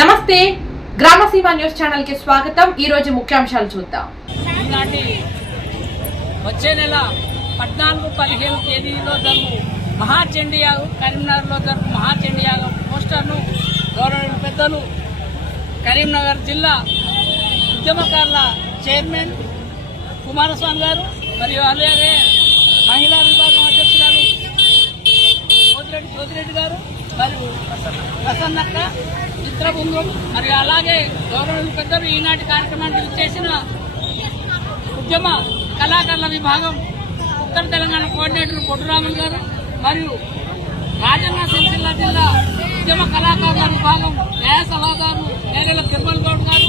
నమస్తే. గ్రామసీమ న్యూస్ ఛానల్కి స్వాగతం. ఈ రోజు ముఖ్యాంశాలు చూద్దాం. వచ్చే నెల పద్నాలుగు పదిహేను తేదీలో జరుగు మహాచండీ యాగం కరీంనగర్లో జరుగు మహాచండీ యాగం పోస్టర్ను గౌరవ పెద్దలు కరీంనగర్ జిల్లా ఉద్యమకారుల చైర్మన్ కుమారస్వామి గారు మరియు అలాగే మహిళా విభాగం అధ్యక్షురాలు కోతిరెడ్డి జ్యోతిరెడ్డి గారు. మరియు ప్రసన్నక్క మిత్రబృందం మరియు అలాగే గౌరవ పెద్దలు ఈనాటి కార్యక్రమానికి చేసిన ఉద్యమ కళాకారుల విభాగం ఉత్తర తెలంగాణ కోఆర్డినేటర్ కొట్టురాములు గారు మరియు రాజన్న సిరిసిల్ల జిల్లా ఉద్యమ కళాకారుల విభాగం న్యాయ సలహాదారు నేరేల తిరుమల గౌడ్ గారు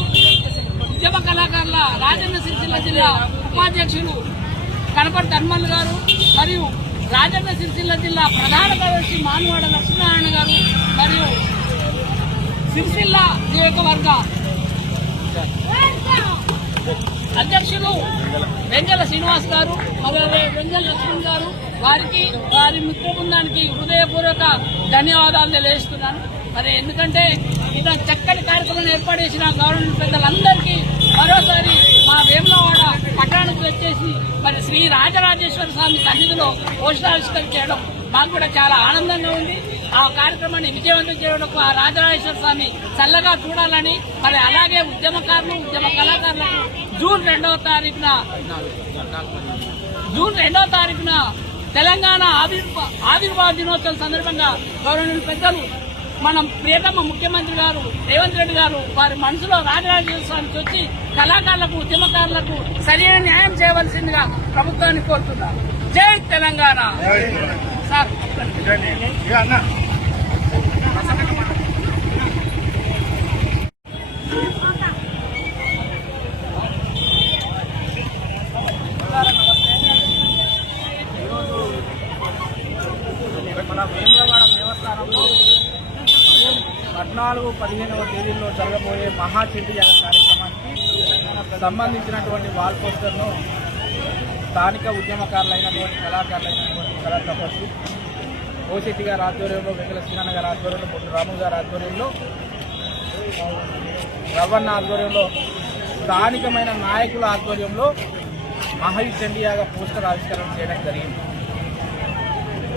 ఉద్యమ కళాకారుల రాజన్న సిరిసిల్ల జిల్లా ఉపాధ్యక్షులు కనపడి ధర్మల్ గారు మరియు రాజన్న సిరిసిల్ల జిల్లా ప్రధాన కార్యదర్శి మానవాడ లక్ష్మీనారాయణ గారు మరియు సిరిసిల్ల నియోజకవర్గ అధ్యక్షులు వెంజల శ్రీనివాస్ గారు అలాగే వెంగళ లక్ష్మణ్ గారు వారికి వారి మిత్ర బృందానికి హృదయపూర్వక ధన్యవాదాలు తెలియజేస్తున్నాను. మరి ఎందుకంటే ఇలా చక్కటి కార్యక్రమం ఏర్పాటు చేసిన గవర్నమెంట్ పెద్దలందరికీ మరోసారి మా వేములవాడ పట్టణానికి వచ్చే శ్రీ రాజరాజేశ్వర స్వామి సన్నిధిలో పోషణావిష్కరణ చేయడం మాకు కూడా చాలా ఆనందంగా ఉంది. ఆ కార్యక్రమాన్ని విజయవంతం చేయడం ఆ రాజరాజేశ్వర స్వామి చల్లగా చూడాలని మరి అలాగే ఉద్యమకారులు ఉద్యమ కళాకారులకు జూన్ రెండవ తారీఖున జూన్ రెండవ తారీఖున తెలంగాణ ఆవిర్భావ దినోత్సవం సందర్భంగా గౌరవనీయులు పెద్దలు మనం ప్రియతమ ముఖ్యమంత్రి గారు రేవంత్ రెడ్డి గారు వారి మనసులో రాజరాజేశ్వర స్వామికి వచ్చి కళాకారులకు ఉద్యమకారులకు సరైన న్యాయం చేయవలసిందిగా ప్రభుత్వాన్ని కోరుతున్నారు. జై తెలంగాణ. సార్ మన వేములవాడ దేవస్థానంలో పద్నాలుగు పదిహేనవ తేదీల్లో జరగబోయే మహాచండీ యాగ కార్యక్రమానికి సంబంధించినటువంటి వాల్ పోస్టర్ను స్థానిక ఉద్యమకారులైనటువంటి కళాకారులైనటువంటి కళా తపస్సు ఓశెట్టి గారి ఆధ్వర్యంలో వెంకట శ్రీనాన్న గారి ఆధ్వర్యంలో పొట్టు రాము గారి ఆధ్వర్యంలో రవణ ఆధ్వర్యంలో స్థానికమైన నాయకుల ఆధ్వర్యంలో మహి యాగ పోస్టర్ ఆవిష్కరణ చేయడం జరిగింది.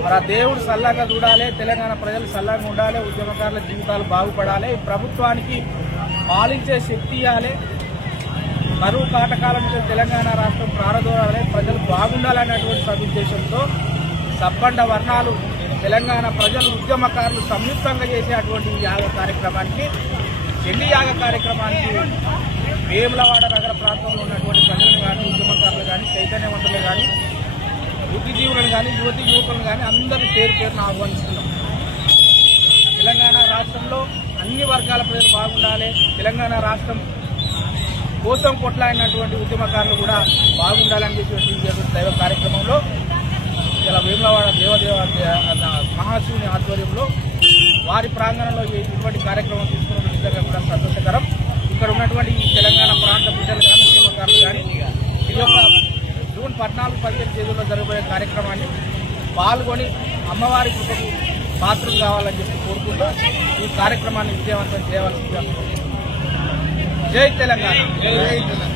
మరి ఆ దేవుడు సల్లంగా చూడాలి తెలంగాణ ప్రజలు సల్లంగా ఉండాలి ఉద్యమకారుల జీవితాలు బాగుపడాలి ఈ ప్రభుత్వానికి పాలించే శక్తి ఇవ్వాలి. కరువు కాటకాల నుంచి తెలంగాణ రాష్ట్రం ప్రారంభాలి ప్రజలు బాగుండాలనేటువంటి సదుద్దేశంతో సబ్బండ వర్ణాలు తెలంగాణ ప్రజలు ఉద్యమకారులు సంయుక్తంగా చేసేటువంటి యాగ కార్యక్రమానికి చెల్లి యాగ కార్యక్రమానికి వేములవాడ నగర ప్రాంతంలో ఉన్నటువంటి ప్రజలను కానీ కానీ యువతి యువకులను కానీ అందరి పేరు పేరును ఆహ్వానిస్తున్నాం. తెలంగాణ రాష్ట్రంలో అన్ని వర్గాల ప్రజలు బాగుండాలి. తెలంగాణ రాష్ట్రం కోసం కొట్లాడినటువంటి ఉద్యమకారులు కూడా బాగుండాలని చెప్పి దైవ కార్యక్రమంలో ఇలా వేములవాడ దేవదేవ మహాశివుని ఆధ్వర్యంలో వారి ప్రాంగణంలో ఇటువంటి కార్యక్రమం తీసుకున్న నిజంగా కూడా సంతోషకరం. ఇక్కడ ఉన్నటువంటి ఈ తెలంగాణ ప్రాంత బిడ్డలు కానీ పద్నాలుగు పదిహేను తేదీలో జరగబోయే కార్యక్రమాన్ని పాల్గొని అమ్మవారి కృపకు పాత్రలు కావాలని చెప్పి కోరుకుంటూ ఈ కార్యక్రమాన్ని విజయవంతం చేయవలసిందిగా జై తెలంగాణ. జై తెలంగాణ.